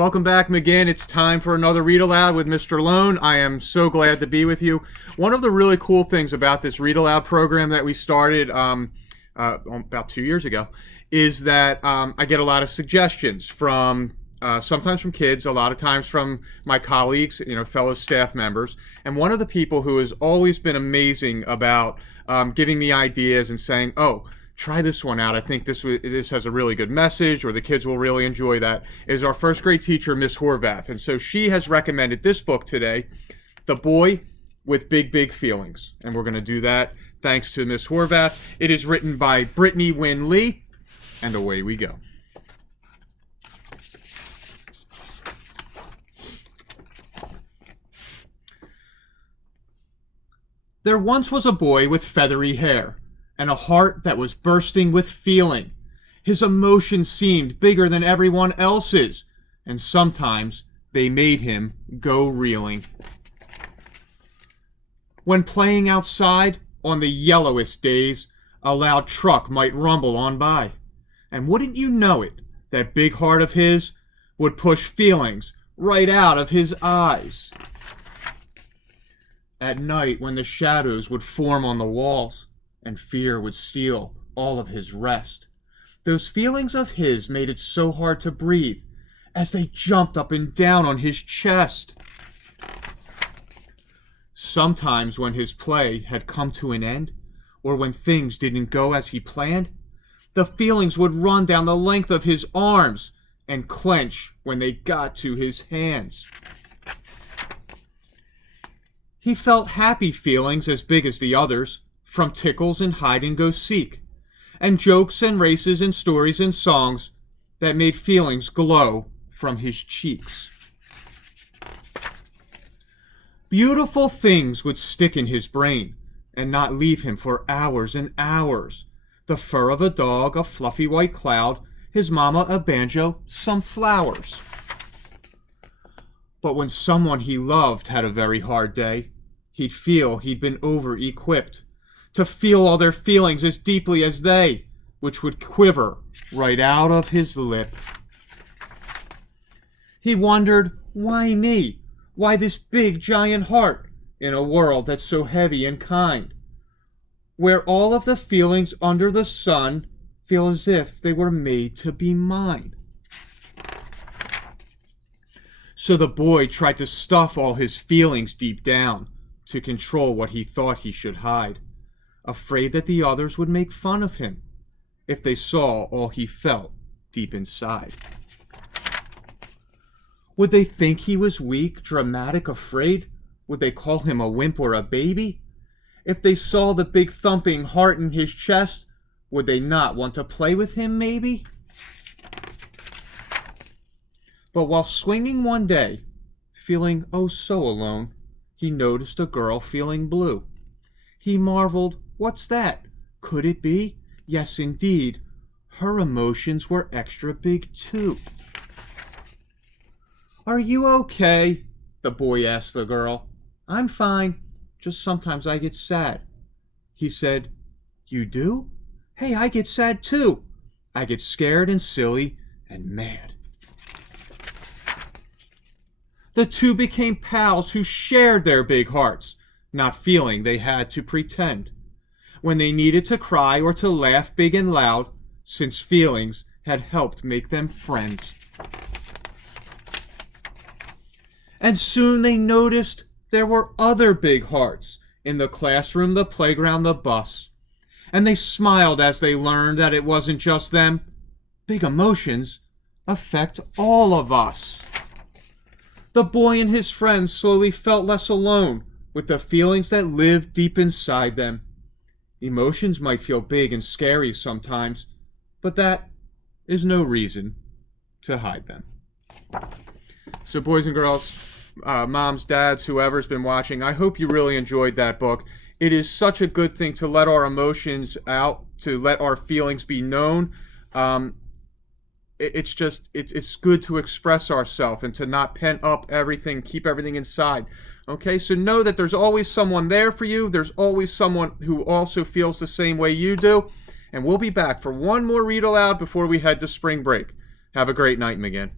Welcome back, McGinn. It's time for another Read Aloud with Mr. Lohn. I am so glad to be with you. One of the really cool things about this Read Aloud program that we started about 2 years ago is that I get a lot of suggestions from sometimes from kids, a lot of times from my colleagues, fellow staff members. And one of the people who has always been amazing about giving me ideas and saying, "Oh, try this one out. I think this has a really good message, or the kids will really enjoy that," is our first grade teacher, Miss Horvath. And so she has recommended this book today, The Boy with Big, Big Feelings. And we're going to do that thanks to Miss Horvath. It is written by Brittany Wynn Lee, and away we go. There once was a boy with feathery hair and a heart that was bursting with feeling. His emotions seemed bigger than everyone else's, and sometimes they made him go reeling. When playing outside on the yellowest days, a loud truck might rumble on by, and wouldn't you know it, that big heart of his would push feelings right out of his eyes. At night, when the shadows would form on the walls, and fear would steal all of his rest, those feelings of his made it so hard to breathe as they jumped up and down on his chest. Sometimes when his play had come to an end, or when things didn't go as he planned, the feelings would run down the length of his arms and clench when they got to his hands. He felt happy feelings as big as the others, from tickles and hide-and-go-seek, and jokes and races and stories and songs that made feelings glow from his cheeks. Beautiful things would stick in his brain and not leave him for hours and hours. The fur of a dog, a fluffy white cloud, his mama a banjo, some flowers. But when someone he loved had a very hard day, he'd feel he'd been over-equipped to feel all their feelings as deeply as they, which would quiver right out of his lip. He wondered, why me? Why this big giant heart in a world that's so heavy and kind, where all of the feelings under the sun feel as if they were made to be mine? So the boy tried to stuff all his feelings deep down to control what he thought he should hide, afraid that the others would make fun of him if they saw all he felt deep inside. Would they think he was weak, dramatic, afraid? Would they call him a wimp or a baby? If they saw the big thumping heart in his chest, would they not want to play with him, maybe? But while swinging one day, feeling oh so alone, he noticed a girl feeling blue. He marveled, what's that? Could it be? Yes, indeed. Her emotions were extra big, too. Are you okay? The boy asked the girl. I'm fine. Just sometimes I get sad. He said, you do? Hey, I get sad, too. I get scared and silly and mad. The two became pals who shared their big hearts, not feeling they had to pretend when they needed to cry or to laugh big and loud, since feelings had helped make them friends. And soon they noticed there were other big hearts in the classroom, the playground, the bus, and they smiled as they learned that it wasn't just them. Big emotions affect all of us. The boy and his friends slowly felt less alone with the feelings that lived deep inside them. Emotions might feel big and scary sometimes, but that is no reason to hide them. So boys and girls, moms, dads, whoever's been watching, I hope you really enjoyed that book. It is such a good thing to let our emotions out, to let our feelings be known. It's good to express ourselves and to not pent up everything, keep everything inside. Okay, so know that there's always someone there for you. There's always someone who also feels the same way you do. And we'll be back for one more read aloud before we head to spring break. Have a great night, McGinn.